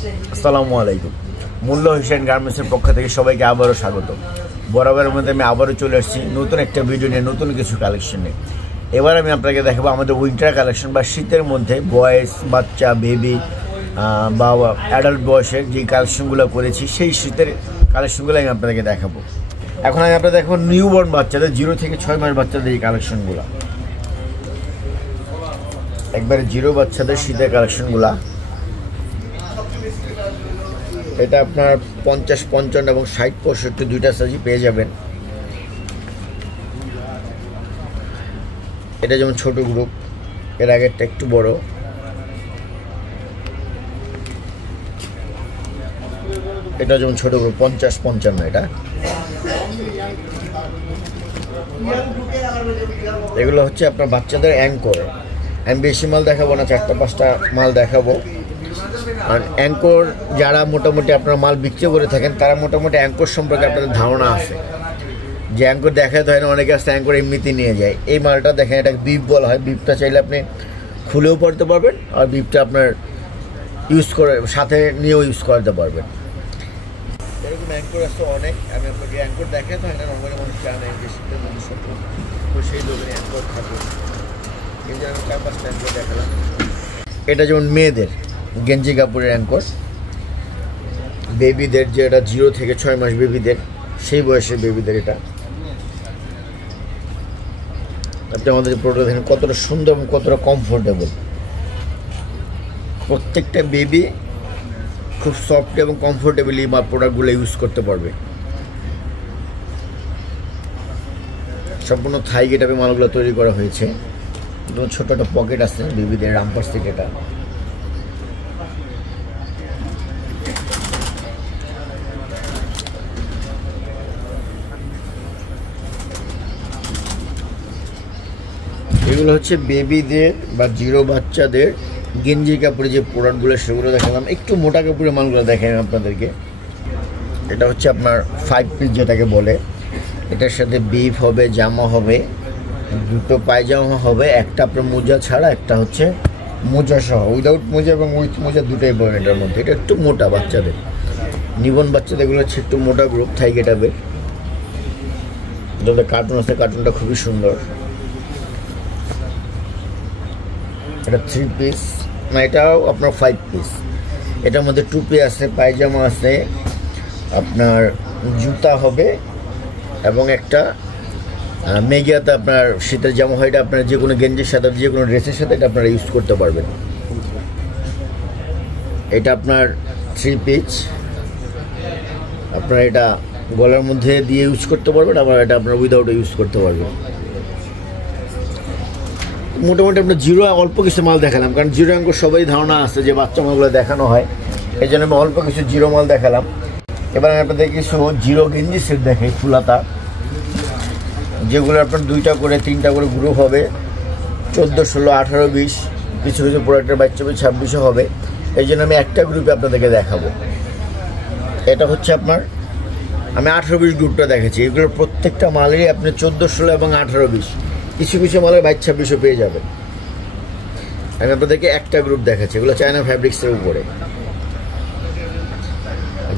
আসসালামু আলাইকুম। মূল্য হোসেন গার্মেন্টসের পক্ষ থেকে সবাইকে আবারও স্বাগত। বরাবরের মধ্যে আমি আবারও চলে আসছি নতুন একটা ভিডিও নিয়ে, নতুন কিছু কালেকশন নিয়ে। এবার আমি আপনাকে দেখাবো আমাদের উইন্টার কালেকশন বা শীতের মধ্যে বয়েস, বাচ্চা, বেবি বা অ্যাডাল্ট বয়সের যে কালেকশনগুলো করেছি সেই শীতের কালেকশনগুলো আমি আপনাদেরকে দেখাবো। এখন আমি আপনাদের দেখাবো নিউবর্ন বাচ্চাদের 0 থেকে 6 মাস বাচ্চাদের এই কালেকশনগুলো, একবারে 0 বাচ্চাদের শীতের কালেকশনগুলা। এটা আপনার 50, 55 এবং 60, 65 দুইটা সাইজই পেয়ে যাবেন। এটা যেমন ছোট গ্রুপ, এর আগেরটা একটু বড়। এটা যেমন ছোট গ্রুপ 50, 55 এটা। এগুলো হচ্ছে আপনার বাচ্চাদের অ্যাঙ্কর। আমি বেশি মাল দেখাবো না, 4-5টা মাল দেখাবো। আর অ্যাঙ্কর যারা মোটামুটি আপনারা মাল বিক্রি করে থাকেন তারা মোটামুটি অ্যাঙ্কর সম্পর্কে আপনাদের ধারণা আছে, যে অ্যাঙ্কর দেখাতে হয় না, অনেকে আসতে অ্যাঙ্কর এমনিতে নিয়ে যায়। এই মালটা দেখেন, এটা বিপ বলা হয়। বিপটা চাইলে আপনি খুলেও পড়তে পারবেন, আর বিপটা আপনার ইউজ করে সাথে নিয়েও ইউজ করতে পারবেন। এরকম অ্যাঙ্কর আসতে অনেক, আমি আপনাকে অ্যাঙ্কর দেখাতে হয় না, নর্মালি মানুষ জানে যে শীতের মধ্যে সব, তো সেই দোকানে অ্যাঙ্কর থাকে। এই যে আমি 4-5টা অ্যাঙ্কর দেখালাম। এটা যেমন মেয়েদের গেঞ্জি কাপড়ের অ্যাঙ্কর, বেবিদের, যে এটা 0 থেকে 6 মাস বেবিদের, সেই বয়সের বেবিদের। এটা আপনি আমাদের প্রোডাক্ট দেখেন কতটা সুন্দর এবং কতটা কমফোর্টেবল। প্রত্যেকটা বেবি খুব সফট এবং কমফোর্টেবলি বা প্রোডাক্টগুলো ইউজ করতে পারবে। সম্পূর্ণ থাই গেটাপে মালগুলো তৈরি করা হয়েছে। ছোট একটা পকেট আছে বেবিদের, রামপার থেকে। এটা এগুলো হচ্ছে বেবিদের বা 0 বাচ্চাদের গেঞ্জি কাপড়ের যে প্রোডাক্টগুলো সেগুলো দেখালাম। একটু মোটা কাপড়ের মালগুলো দেখাই আপনাদেরকে। এটা হচ্ছে আপনার 5 পিস যেটাকে বলে। এটার সাথে বিফ হবে, জামা হবে, 2টো পায়জামা হবে, একটা আপনার মোজা ছাড়া, একটা হচ্ছে মোজা সহ, উইদাউট মোজা এবং উইথ মোজা দুটোই পাবেন এটার মধ্যে। এটা একটু মোটা বাচ্চাদের, নিবন বাচ্চাদের এগুলো হচ্ছে একটু মোটা গ্রুপ থাই গেটাপের। যাদের কার্টুন আছে, কার্টুনটা খুবই সুন্দর। এটা 3 পিস না, এটাও আপনার 5 পিস। এটার মধ্যে টুপি আছে, পায়জামা আছে, আপনার জুতা হবে এবং একটা মেগিয়াতে আপনার শীতের জামা হয়। এটা আপনার যে কোনো গেঞ্জির সাথে, যে কোনো ড্রেসের সাথে এটা আপনারা ইউজ করতে পারবেন। এটা আপনার 3 পিস, আপনার এটা গলার মধ্যে দিয়ে ইউজ করতে পারবেন, আবার এটা আপনার উইদাউট ইউজ করতে পারবেন। মোটামুটি আপনার 0 অল্প কিছু মাল দেখালাম, কারণ 0 অঙ্ক সবাই ধারণা আছে যে বাচ্চা মালগুলো দেখানো হয়, এই জন্য আমি অল্প কিছু 0 মাল দেখালাম। এবার আমি আপনাদের কিছু 0 গেঞ্জি সেট দেখাই, ফুলাতা, যেগুলো আপনার 2টা করে 3টা করে গ্রুপ হবে। 14, 16, 18, 20, কিছু কিছু প্রোডাক্টের 22, 26 হবে। এই জন্য আমি একটা গ্রুপে আপনাদেরকে দেখাবো। এটা হচ্ছে আপনার, আমি 18, 20 গ্রুপটা দেখেছি। এগুলোর প্রত্যেকটা মালেরই আপনি 14, 16 এবং 18, 20, কিছু কিছু মালের 22, 26 পেয়ে যাবেন। আমি আপনাদেরকে একটা গ্রুপ দেখাচ্ছি। এগুলো চায়না ফ্যাব্রিক্সের উপরে।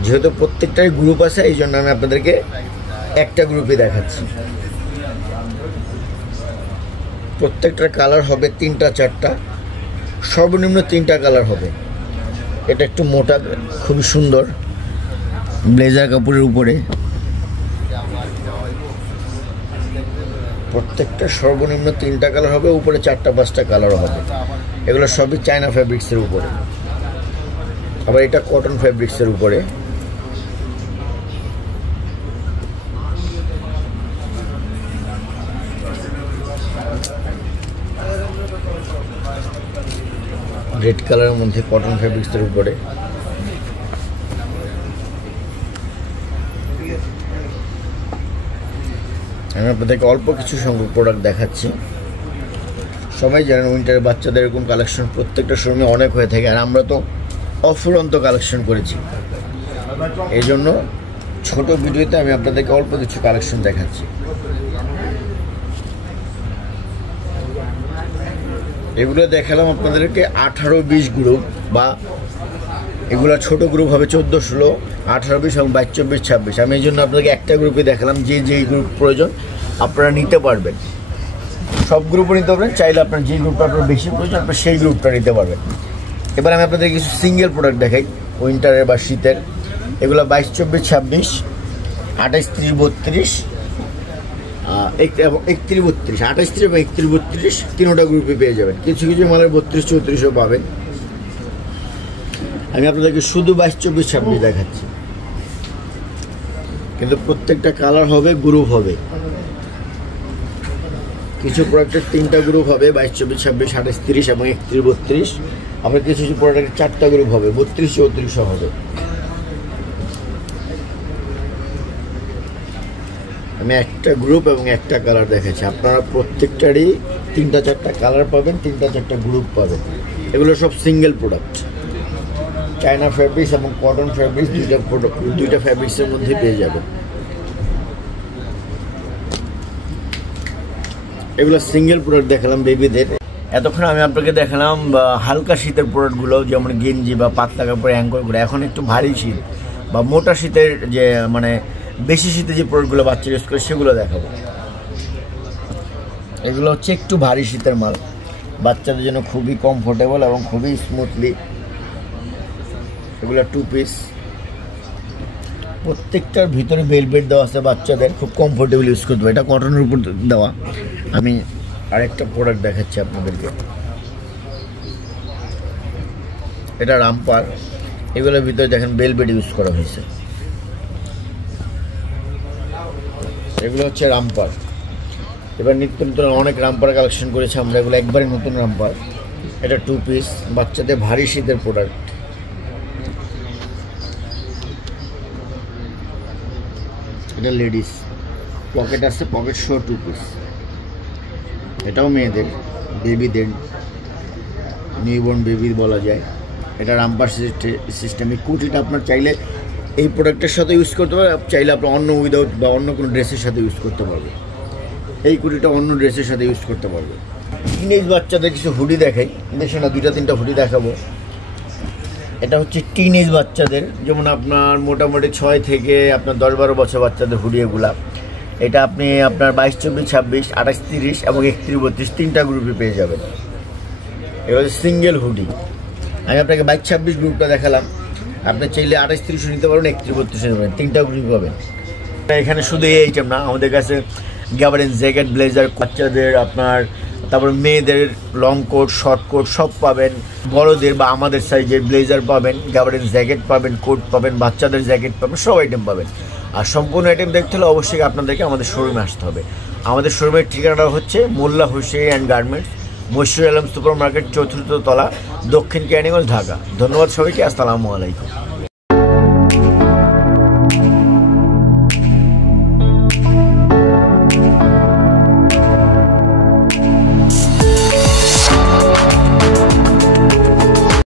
যেহেতু প্রত্যেকটাই গ্রুপ আছে, এই জন্য আমি আপনাদেরকে একটা গ্রুপে দেখাচ্ছি। প্রত্যেকটার কালার হবে 3টা 4টা, সর্বনিম্ন 3টা কালার হবে। এটা একটু মোটা, খুবই সুন্দর ব্লেজার কাপড়ের উপরে। প্রত্যেকটা সর্বনিম্ন 3টা কালার হবে, উপরে 4-5টা কালার হবে। এগুলো সবই চায়না ফ্যাব্রিক্সের উপরে। আবার এটা কটন ফ্যাব্রিক্সের উপরে। রেড কালারের মধ্যে কটন ফ্যাব্রিক্সের উপরে। আমি আপনাদেরকে অল্প কিছু সংখ্যক প্রোডাক্ট দেখাচ্ছি। সবাই জানেন উইন্টারের বাচ্চাদের এরকম কালেকশন প্রত্যেকটা শোরুমে অনেক হয়ে থাকে, আর আমরা তো অফুরন্ত কালেকশন করেছি। এই জন্য ছোট ভিডিওতে আমি আপনাদেরকে অল্প কিছু কালেকশন দেখাচ্ছি। এগুলো দেখালাম আপনাদেরকে 18-20 গ্রুপ বা এগুলো ছোট গ্রুপ হবে 14, 16, 18, 20 এবং 22, 24, 26। আমি এই জন্য আপনাকে একটা গ্রুপে দেখালাম, যেই গ্রুপ প্রয়োজন আপনারা নিতে পারবেন। সব গ্রুপও নিতে পারবেন, চাইলে আপনার যে গ্রুপটা আপনার বেশি প্রয়োজন আপনার সেই গ্রুপটা নিতে পারবেন। এবার আমি আপনাদের কিছু সিঙ্গেল প্রোডাক্ট দেখাই উইন্টারের বা শীতের। এগুলো 22, 24, 26, 28, 30, 32 এবং 31, 32, 28, 30 এবং 31, 32 তিনোটা গ্রুপে পেয়ে যাবেন। কিছু কিছু মালের 32, 34ও পাবেন। আমি আপনাদেরকে শুধু 22, 24, 26 দেখাচ্ছি, কিন্তু প্রত্যেকটা কালার হবে, গ্রুপ হবে। কিছু প্রোডাক্টের 3টা গ্রুপ হবে, 22, 24, 26, 28, 30 এবং 31, 32। আবার কিছু কিছু প্রোডাক্টের 4টা গ্রুপ হবে, 32, 34 হবে। আমি একটা গ্রুপ এবং একটা কালার দেখাচ্ছি, আপনারা প্রত্যেকটারই 3টা 4টা কালার পাবেন, 3টা 4টা গ্রুপ পাবেন। এগুলো সব সিঙ্গেল প্রোডাক্ট, চায়না ফ্যাব্রিক্স এবং কটন ফ্যাব্রিক্স দুইটা ফ্যাব্রিক্সের মধ্যে পেয়ে যাবেন। এগুলো সিঙ্গেল প্রোডাক্ট দেখালাম বেবিদের। এতক্ষণ আমি আপনাকে দেখালাম হালকা শীতের প্রোডাক্টগুলো, যেমন গেঞ্জি বা পাতলা কাপড়ের অ্যাঙ্করগুলো। এখন একটু ভারী শীত বা মোটা শীতের যে মানে বেশি শীতে যে প্রোডাক্টগুলো বাচ্চা ইউজ করে সেগুলো দেখাবো। এগুলো হচ্ছে একটু ভারী শীতের মাল, বাচ্চাদের জন্য খুবই কমফোর্টেবল এবং খুবই স্মুথলি। এগুলো 2 পিস, প্রত্যেকটার ভিতরে বেলভেট দেওয়া আছে, বাচ্চাদের খুব কমফোর্টেবল ইউজ করতে হবে। এটা কটনের উপর দেওয়া। আমি আরেকটা প্রোডাক্ট দেখাচ্ছি আপনাদেরকে, এটা রামপার। এগুলোর ভিতরে দেখেন বেলভেট ইউজ করা হয়েছে। এগুলো হচ্ছে রামপার। এবার নিত্য নতুন অনেক রামপার কালেকশন করেছি আমরা, এগুলো একবারে নতুন রামপার। এটা 2 পিস, বাচ্চাদের ভারী শীতের প্রোডাক্ট। এটা লেডিস, পকেট আছে, পকেট শো 2 পিস। এটাও মেয়েদের, বেবিদের, নিউবর্ন বেবি বলা যায়। এটা রামপার সিস্টেমিক কুটিটা আপনার চাইলে এই প্রোডাক্টের সাথে ইউজ করতে পারবেন, চাইলে আপনার অন্য উইদাউট বা অন্য কোনো ড্রেসের সাথে ইউজ করতে পারবেন। এই কুটিটা অন্য ড্রেসের সাথে ইউজ করতে পারবে। টিনেজ বাচ্চাদের কিছু হুডি দেখাই, দেখে না 2টা 3টা হুডি দেখাবো। এটা হচ্ছে টিনেজ বাচ্চাদের, যেমন আপনার মোটামুটি 6 থেকে আপনার 10-12 বছর বাচ্চাদের হুডি এগুলা। এটা আপনি আপনার 22, 24, 26, 28, 30 এবং 31, 32 3টা গ্রুপে পেয়ে যাবেন। এগুলো হচ্ছে সিঙ্গেল হুডি। আমি আপনাকে 22, 26 গ্রুপটা দেখালাম, আপনি চাইলে 28, 30 নিতে পারবেন, 31, 32 নিতে পারেন, 3টা গ্রুপ পাবেন। এখানে শুধু এই আইটেম না, আমাদের কাছে গ্যাবার্ডিন জ্যাকেট, ব্লেজার, বাচ্চাদের আপনার, তারপর মেয়েদের লং কোট, শর্ট কোট সব পাবেন। বড়দের বা আমাদের সাইজের ব্লেজার পাবেন, গ্যাবার্ডিন জ্যাকেট পাবেন, কোট পাবেন, বাচ্চাদের জ্যাকেট পাবেন, সব আইটেম পাবেন। আর সম্পূর্ণ আইটেম দেখতে হলে অবশ্যই আপনাদেরকে আমাদের শোরুমে আসতে হবে। আমাদের শোরুমের ঠিকানাটা হচ্ছে Molla Hossain and garments, Moshiur Alam super market, 4th তলা, দক্ষিণ ক্যানিগঞ্জ, ঢাকা। ধন্যবাদ সবাইকে, আসসালামু আলাইকুম।